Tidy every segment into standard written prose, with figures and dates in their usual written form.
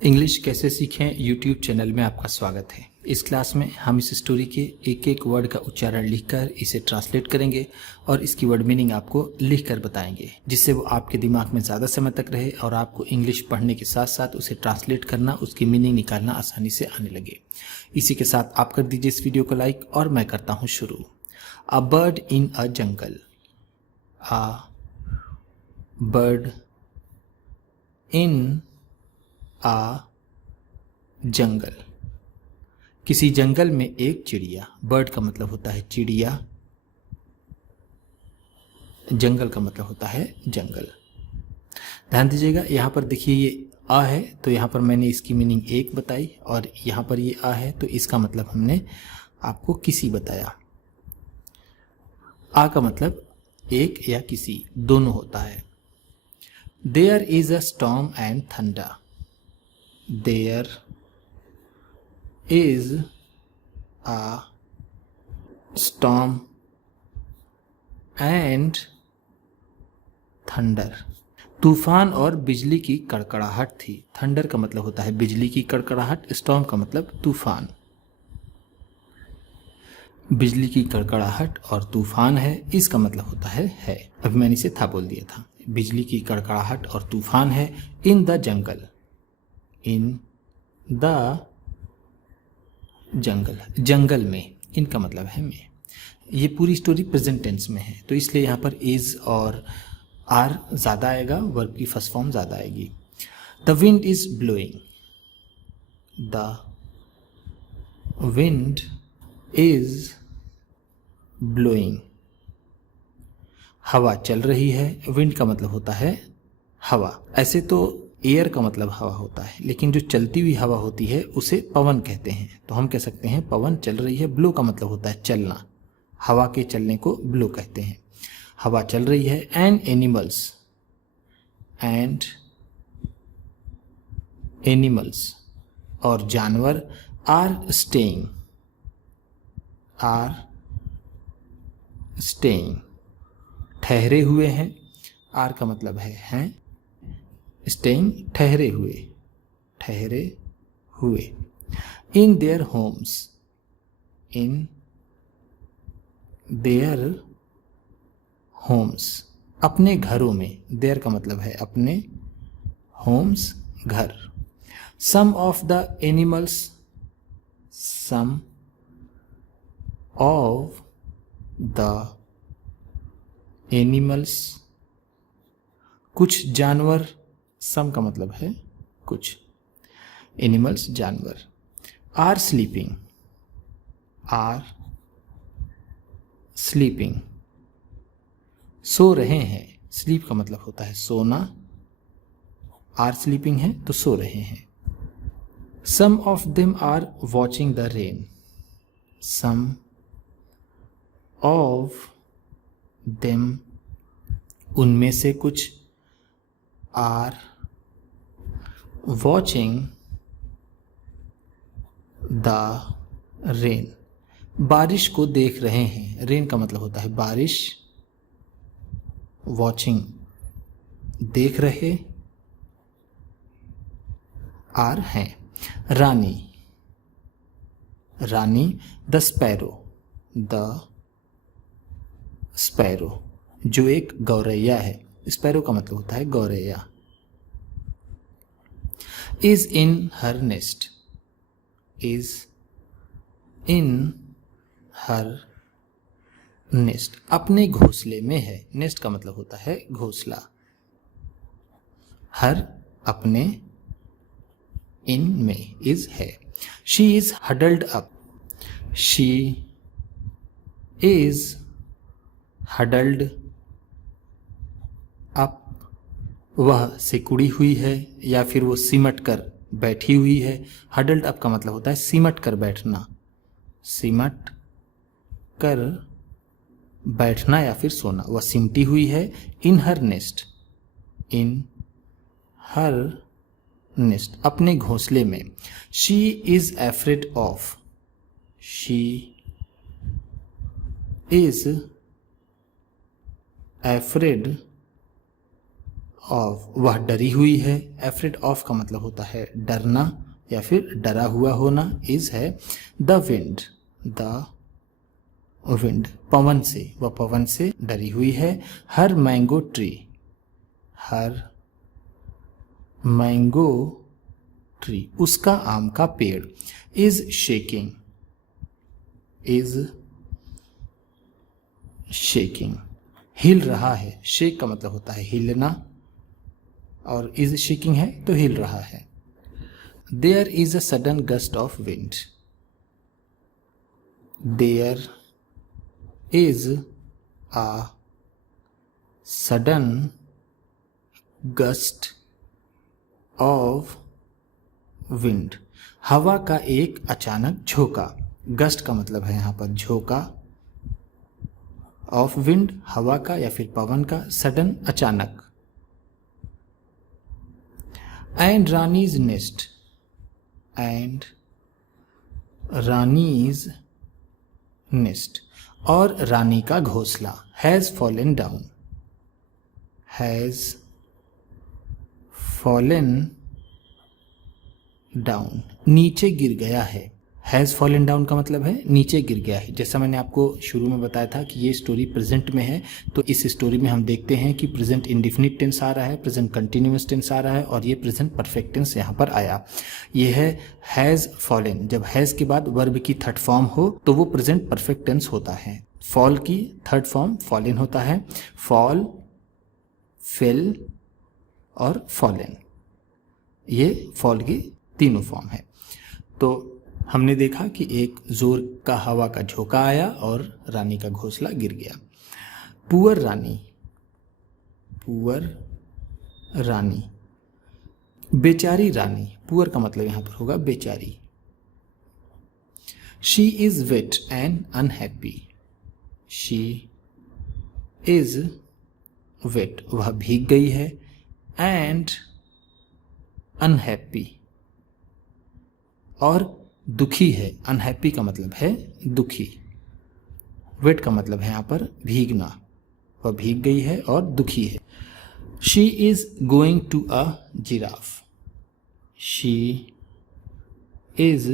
English कैसे सीखें YouTube channel में आपका स्वागत है। इस क्लास में हम इस स्टोरी के एक एक वर्ड का उच्चारण लिखकर इसे ट्रांसलेट करेंगे और इसकी वर्ड मीनिंग आपको लिखकर बताएंगे, जिससे वो आपके दिमाग में ज़्यादा समय तक रहे और आपको इंग्लिश पढ़ने के साथ साथ उसे ट्रांसलेट करना, उसकी मीनिंग निकालना आसानी से आने लगे। इसी के साथ आप कर दीजिए इस वीडियो को लाइक और मैं करता हूँ शुरू। A bird in a jungle. A bird in a jungle. किसी जंगल में एक चिड़िया। बर्ड का मतलब होता है चिड़िया, जंगल का मतलब होता है जंगल। ध्यान दीजिएगा, यहाँ पर देखिए ये आ है तो यहाँ पर मैंने इसकी मीनिंग एक बताई और यहाँ पर ये आ है तो इसका मतलब हमने आपको किसी बताया। आ का मतलब एक या किसी, दोनों होता है। There is a storm and thunder. There is a storm and thunder. तूफान और बिजली की कड़कड़ाहट थी। थंडर का मतलब होता है बिजली की कड़कड़ाहट, स्टॉर्म का मतलब तूफान। बिजली की कड़कड़ाहट और तूफान है, इसका मतलब होता है। अभी मैंने इसे था बोल दिया था। बिजली की कड़कड़ाहट और तूफान है in the jungle. In the jungle, जंगल में। इनका मतलब है में। ये पूरी स्टोरी प्रेजेंट टेंस में है तो इसलिए यहाँ पर इज और आर ज़्यादा आएगा, वर्ब की फर्स्ट फॉर्म ज़्यादा आएगी। The wind is blowing. The wind is blowing. हवा चल रही है। विंड का मतलब होता है हवा। ऐसे तो एयर का मतलब हवा होता है, लेकिन जो चलती हुई हवा होती है उसे पवन कहते हैं, तो हम कह सकते हैं पवन चल रही है। ब्लो का मतलब होता है चलना। हवा के चलने को ब्लो कहते हैं। हवा चल रही है। एंड एनिमल्स और जानवर आर स्टेइंग ठहरे हुए हैं। आर का मतलब है हैं, स्टेइंग ठहरे हुए। इन देयर होम्स अपने घरों में। देयर का मतलब है अपने, होम्स घर। सम ऑफ द एनिमल्स कुछ जानवर। सम का मतलब है कुछ, एनिमल्स जानवर। आर स्लीपिंग सो रहे हैं। स्लीप का मतलब होता है सोना। आर स्लीपिंग है तो सो रहे हैं। Some of them are watching the rain. Some of them उनमें से कुछ, आर वॉचिंग द रेन बारिश को देख रहे हैं। रेन का मतलब होता है बारिश। वॉचिंग देख रहे, आर हैं। रानी द स्पैरो जो एक गौरैया है। स्पैरो का मतलब होता है गौरैया। इज इन हर नेस्ट अपने घोंसले में है। नेस्ट का मतलब होता है घोंसला। हर अपने, इन में, इज है। She is huddled up. She is huddled up वह सिकुड़ी हुई है या फिर वो सिमट कर बैठी हुई है। हडल्ड अप का मतलब होता है सिमट कर बैठना। सिमट कर बैठना या फिर सोना। वह सिमटी हुई है। इन हर नेस्ट अपने घोंसले में। शी इज एफ्रेड ऑफ वह डरी हुई है, एफ्रेड ऑफ का मतलब होता है डरना या फिर डरा हुआ होना, इज है द विंड, द विंड पवन से, वह पवन से डरी हुई है। हर मैंगो ट्री, हर मैंगो ट्री उसका आम का पेड़, इज शेकिंग, इज शेकिंग हिल रहा है, शेक का मतलब होता है हिलना और इज शेकिंग है तो हिल रहा है। There is a sudden gust of wind, there is a sudden gust of wind हवा का एक अचानक झोंका, गस्ट का मतलब है यहाँ पर झोंका, ऑफ विंड हवा का या फिर पवन का, सडन अचानक। And Rani's nest, and Rani's nest और रानी का घोंसला, has fallen down, has fallen down नीचे गिर गया है। हैज़ फॉलन डाउन का मतलब है नीचे गिर गया है। जैसा मैंने आपको शुरू में बताया था कि ये स्टोरी प्रेजेंट में है, तो इस स्टोरी में हम देखते हैं कि प्रेजेंट इंडिफिनिट टेंस आ रहा है, प्रेजेंट कंटिन्यूअस टेंस आ रहा है और ये प्रेजेंट परफेक्ट टेंस यहाँ पर आया। ये है हैज़ फॉलन। जब हैज़ के बाद वर्ब की थर्ड फॉर्म हो तो वो प्रेजेंट परफेक्ट टेंस होता है। फॉल की थर्ड फॉर्म फॉलन होता है, फॉल, फेल और फॉलन, ये फॉल की तीनों फॉर्म है। तो हमने देखा कि एक जोर का हवा का झोंका आया और रानी का घोंसला गिर गया। पुअर रानी, पुअर रानी, बेचारी रानी, पुअर का मतलब यहां पर होगा बेचारी। She is wet and unhappy, she is wet वह भीग गई है, एंड अनहैप्पी और दुखी है। अनहैप्पी का मतलब है दुखी, वेट का मतलब है यहाँ पर भीगना, वह भीग गई है और दुखी है। She is going to a giraffe, she is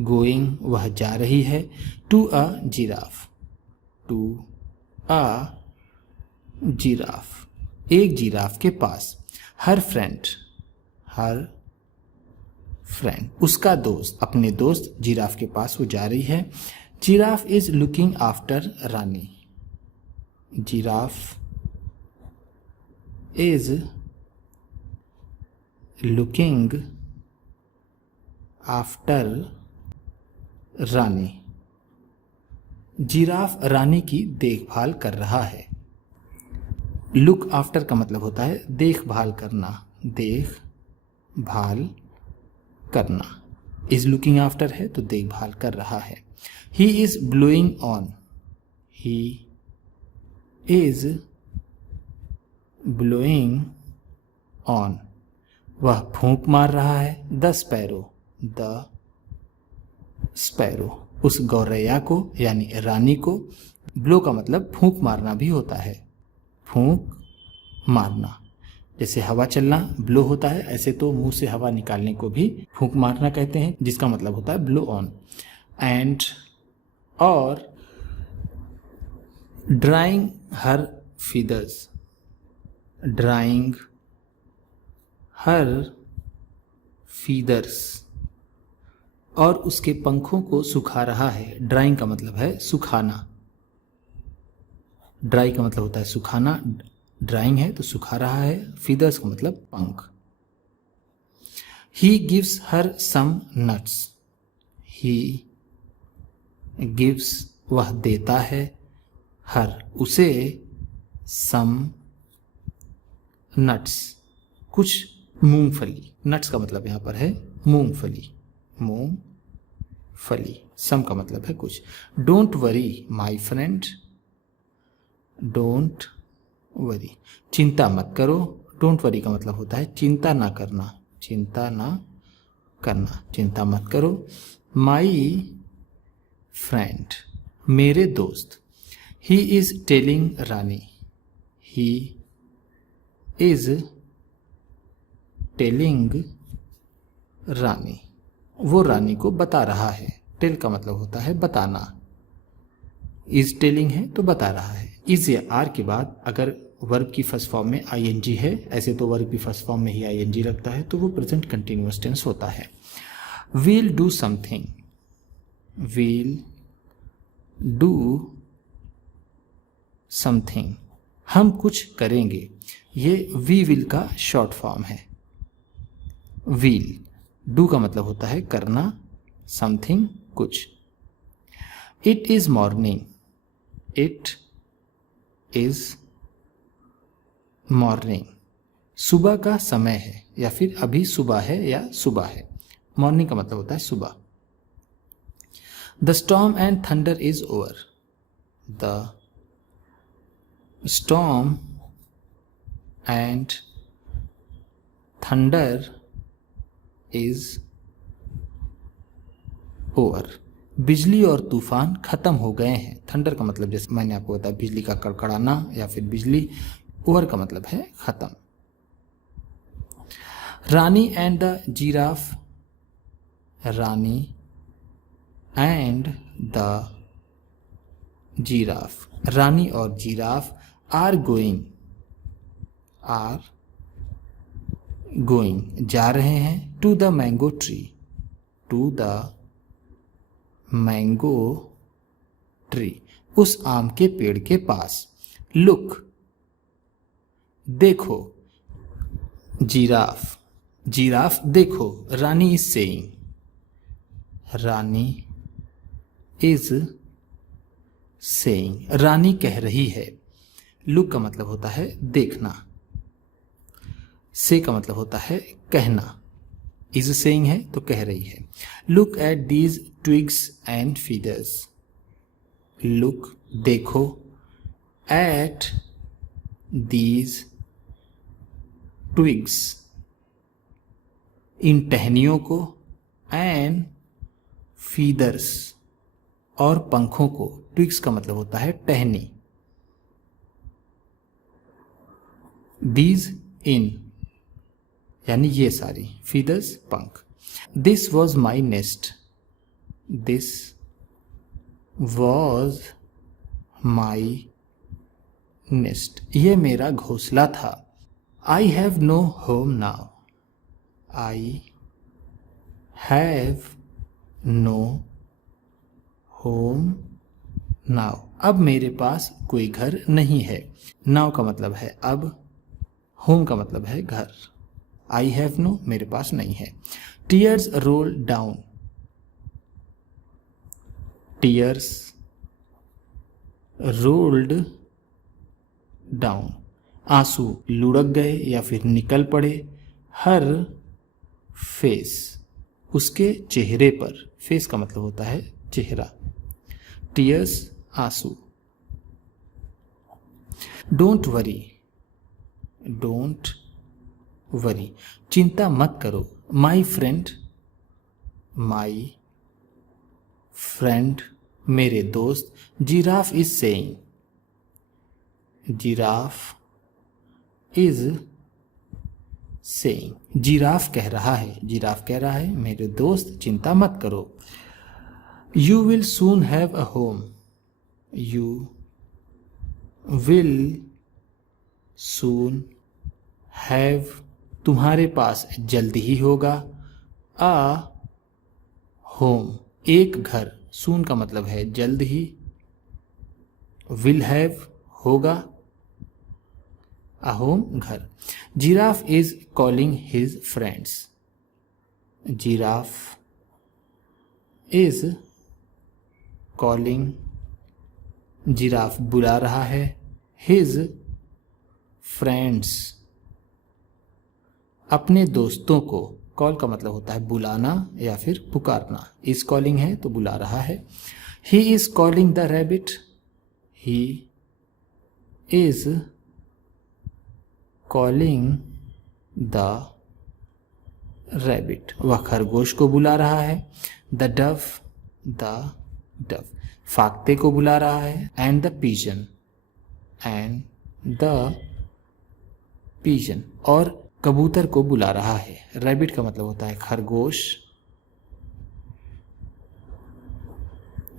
going वह जा रही है, to a giraffe, to a giraffe एक जिराफ के पास। हर फ्रेंड, हर फ्रेंड उसका दोस्त, अपने दोस्त जिराफ के पास वो जा रही है। Giraffe is looking after Rani, giraffe is looking after Rani, giraffe Rani की देखभाल कर रहा है। लुक आफ्टर का मतलब होता है देखभाल करना, देखभाल करना। इज लुकिंग आफ्टर है तो देखभाल कर रहा है। He is blowing on, he is blowing on वह फूंक मार रहा है। द स्पैरो, द स्पैरो उस गौरैया को यानी रानी को। ब्लो का मतलब फूंक मारना भी होता है, फूंक मारना, जैसे हवा चलना ब्लो होता है, ऐसे तो मुंह से हवा निकालने को भी फूंक मारना कहते हैं, जिसका मतलब होता है ब्लो ऑन। एंड और ड्राइंग हर फीदर्स, ड्राइंग हर फीदर्स और उसके पंखों को सुखा रहा है। ड्राइंग का मतलब है सुखाना, ड्राई का मतलब होता है सुखाना, ड्राइंग है तो सुखा रहा है। फीदर्स का मतलब पंख। He gives her some nuts, he gives वह देता है, हर उसे, सम नट्स कुछ मूंगफली। नट्स का मतलब यहाँ पर है मूंगफली, मूंगफली। सम का मतलब है कुछ। Don't worry my friend, don't worry चिंता मत करो। डोंट वरी का मतलब होता है चिंता ना करना, चिंता ना करना, चिंता मत करो। माई फ्रेंड मेरे दोस्त। He is telling Rani, he is telling Rani, वो रानी को बता रहा है। टेल का मतलब होता है बताना, इज टेलिंग है तो बता रहा है। इज या आर के बाद अगर वर्ब की फर्स्ट फॉर्म में आईएनजी है, ऐसे तो वर्ब की फर्स्ट फॉर्म में ही आईएनजी लगता है, तो वो प्रेजेंट कंटिन्यूअस टेंस होता है। Will do something, will do something, हम कुछ करेंगे, ये वी विल का शॉर्ट फॉर्म है। विल, डू का मतलब होता है करना, समथिंग कुछ। It is morning, it is morning, सुबह का समय है या फिर अभी सुबह है या सुबह है। मॉर्निंग का मतलब होता है सुबह। The storm and thunder is over, the storm and thunder is over, बिजली और तूफान खत्म हो गए हैं। थंडर का मतलब जैसे मैंने आपको बताया बिजली का कड़कड़ाना या फिर बिजली, ओवर का मतलब है खत्म। Rani and the giraffe, Rani and the giraffe, Rani और जिराफ आर गोइंग जा रहे हैं to the mango tree, to the mango tree, उस आम के पेड़ के पास। लुक, देखो, जिराफ, जिराफ देखो, Rani is saying, Rani is saying, Rani कह रही है। लुक का मतलब होता है देखना, से का मतलब होता है कहना, इज सेइंग है तो कह रही है। Look at these twigs and feathers, look देखो, एट दीज ट्विग्स इन टहनियों को, एंड फीदर्स और पंखों को। ट्विग्स का मतलब होता है टहनी, दीज इन यानी ये सारी, फीदर्स पंख। This was my nest, this was my nest, ये मेरा घोंसला था। I have no home now, I have no home now, अब मेरे पास कोई घर नहीं है। नाउ का मतलब है अब, होम का मतलब है घर। आई हैव नो मेरे पास नहीं है। Tears roll down, tears rolled down, आंसू लुढ़क गए या फिर निकल पड़े। हर फेस, उसके चेहरे पर, फेस का मतलब होता है चेहरा। टीयर्स आंसू। डोंट वरी, डोंट वरी, चिंता मत करो। माई फ्रेंड, माई फ्रेंड मेरे दोस्त। Giraffe is saying, giraffe is saying, giraffe कह रहा है, जिराफ कह रहा है मेरे दोस्त चिंता मत करो। You will soon have a home, you will soon have, तुम्हारे पास जल्द ही होगा। अ होम, एक घर। सून का मतलब है जल्द ही, विल हैव होगा, अ होम घर। Giraffe is calling his friends, giraffe is calling, giraffe बुला रहा है, हिज फ्रेंड्स अपने दोस्तों को। कॉल का मतलब होता है बुलाना या फिर पुकारना। इज कॉलिंग है तो बुला रहा है। He is calling the rabbit, he is calling the rabbit, वह खरगोश को बुला रहा है। द डव फाख्ते को बुला रहा है। एंड द पिजन, और कबूतर को बुला रहा है। रैबिट का मतलब होता है खरगोश,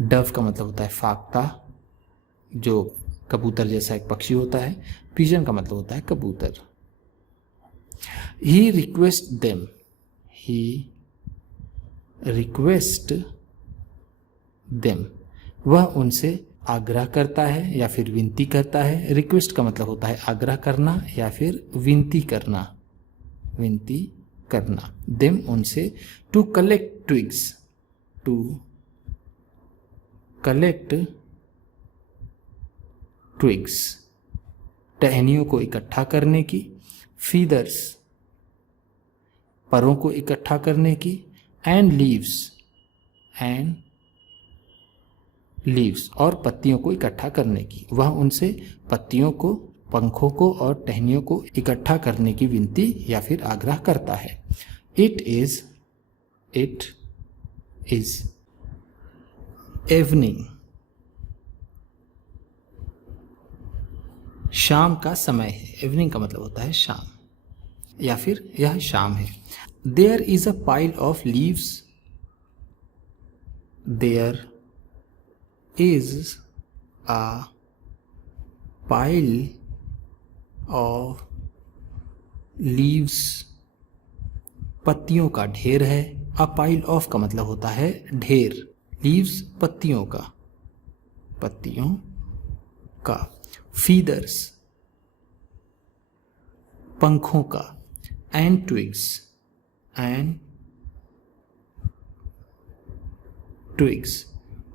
डव का मतलब होता है फाख्ता जो कबूतर जैसा एक पक्षी होता है, पिजन का मतलब होता है कबूतर। ही रिक्वेस्ट देम, ही रिक्वेस्ट देम, वह उनसे आग्रह करता है या फिर विनती करता है। रिक्वेस्ट का मतलब होता है आग्रह करना या फिर विनती करना, विनती करना। देम उनसे, to collect twigs, to collect twigs, टहनियों को इकट्ठा करने की। फीदर्स, परों को इकट्ठा करने की। एंड लीव्स, एंड लीव्स, और पत्तियों को इकट्ठा करने की। वह उनसे पत्तियों को, पंखों को और टहनियों को इकट्ठा करने की विनती या फिर आग्रह करता है। इट इज इवनिंग, शाम का समय है। इवनिंग का मतलब होता है शाम या फिर यह शाम है। There is a pile of leaves, there is a pile of leaves, पत्तियों का ढेर है। a pile of का मतलब होता है ढेर, leaves पत्तियों का, पत्तियों का। feathers, पंखों का। and twigs, and twigs,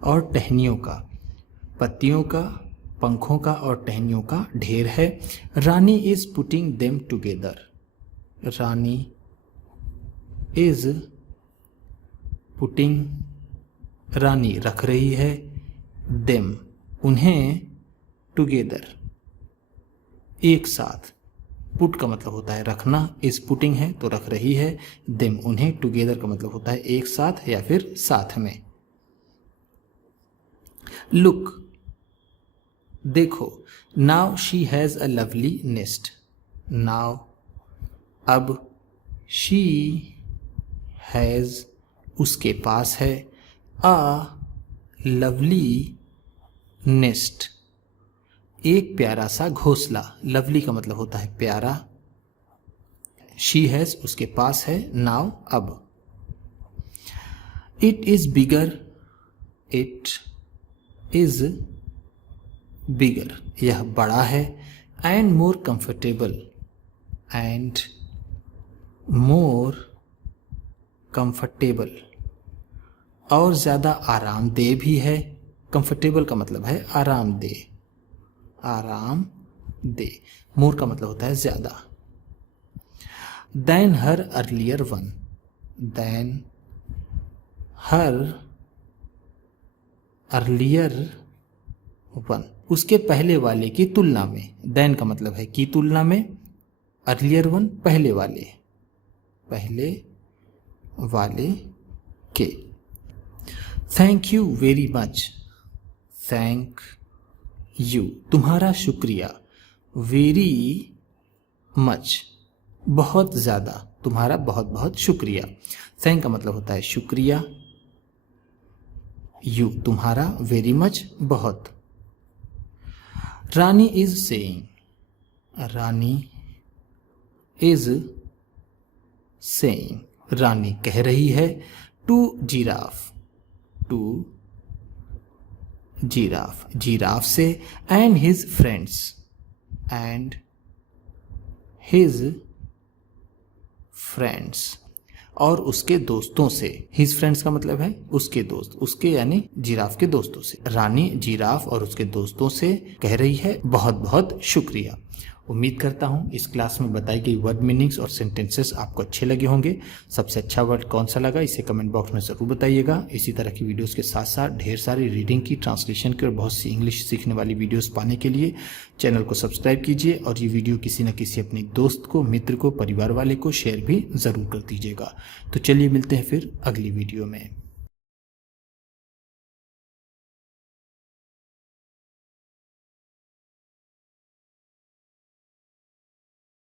और टहनियों का। पत्तियों का, पंखों का और टहनियों का ढेर है। Rani is putting them together, Rani is putting, Rani रख रही है। देम उन्हें, टुगेदर एक साथ। पुट का मतलब होता है रखना, इज पुटिंग है तो रख रही है। देम उन्हें, टुगेदर का मतलब होता है एक साथ या फिर साथ में। लुक, देखो। Now she has a lovely nest, now अब। शी हैज़ उसके पास है। अ लवली नेस्ट, एक प्यारा सा घोंसला। लवली का मतलब होता है प्यारा। शी हैज़ उसके पास है। नाउ अब। It is bigger, it is bigger, यह बड़ा है। And more comfortable, and more comfortable, और ज़्यादा आरामदेह भी है। कंफर्टेबल का मतलब है आरामदेह, आरामदेह। मोर का मतलब होता है ज़्यादा। Then her earlier one, then her earlier one, उसके पहले वाले की तुलना में। देन का मतलब है की तुलना में, अर्लियर वन पहले वाले, पहले वाले के। Thank you very much, thank you तुम्हारा शुक्रिया। वेरी मच बहुत ज़्यादा, तुम्हारा बहुत बहुत शुक्रिया। थैंक का मतलब होता है शुक्रिया। यू तुम्हारा, वेरी मच बहुत। Rani is saying, Rani is saying, Rani कह रही है। To giraffe, to giraffe, giraffe से। And his friends, and his friends, और उसके दोस्तों से। हिज फ्रेंड्स का मतलब है उसके दोस्त, उसके यानी जिराफ के दोस्तों से। रानी जिराफ और उसके दोस्तों से कह रही है बहुत बहुत शुक्रिया। उम्मीद करता हूँ इस क्लास में बताई गई वर्ड मीनिंग्स और सेंटेंसेस आपको अच्छे लगे होंगे। सबसे अच्छा वर्ड कौन सा लगा इसे कमेंट बॉक्स में ज़रूर बताइएगा। इसी तरह की वीडियोस के साथ साथ ढेर सारी रीडिंग की, ट्रांसलेशन की और बहुत सी इंग्लिश सीखने वाली वीडियोस पाने के लिए चैनल को सब्सक्राइब कीजिए और ये वीडियो किसी न किसी अपने दोस्त को, मित्र को, परिवार वाले को शेयर भी ज़रूर कर दीजिएगा। तो चलिए मिलते हैं फिर अगली वीडियो में।